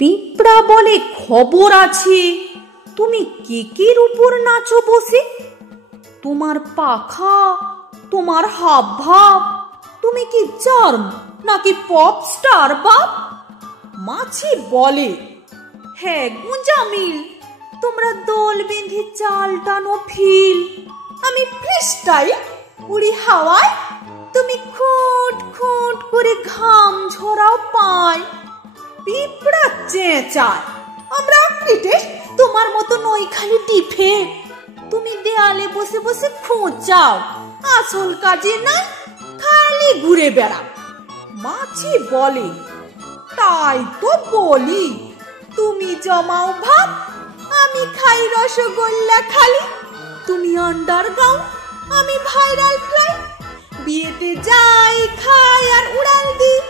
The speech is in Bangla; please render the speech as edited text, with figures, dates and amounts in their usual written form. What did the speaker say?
পিঁপড়া বলে খবর আছে তুমি কেকের উপর নাচো বসে। তোমার পাখা, তোমার হাব ভাব, তুমি কি চার্ম নাকি পপ স্টার বাপ? মাছি বলে, হ্যাঁ গুঁজামিল, তোমরা দল বেঁধে চাল টানো ফিল। আমি ফ্রিস্টাইল উড়ি হাওয়ায়, তুমি খুঁট খুঁট করে ঘাম ঝরাও পায়। পিঁপড়া চেঁচায়, আমরা ক্রিটেশ, তোমার মতো নই খালি ডিফে। তুমি দেয়ালে বসে বসে খোঁচাও, আসল কাজে নাই, খালি ঘুরে বেড়াও। মাছি বলে, তাই তো বলি, তুমি জমাও ভাব, আমি খাই রসগোল্লা খালি। তুমি আন্ডারগ্রাউন্ড, আমি ভাইরাল ফ্লাই, বিয়েতে যাই খাই আর উড়াল দিই।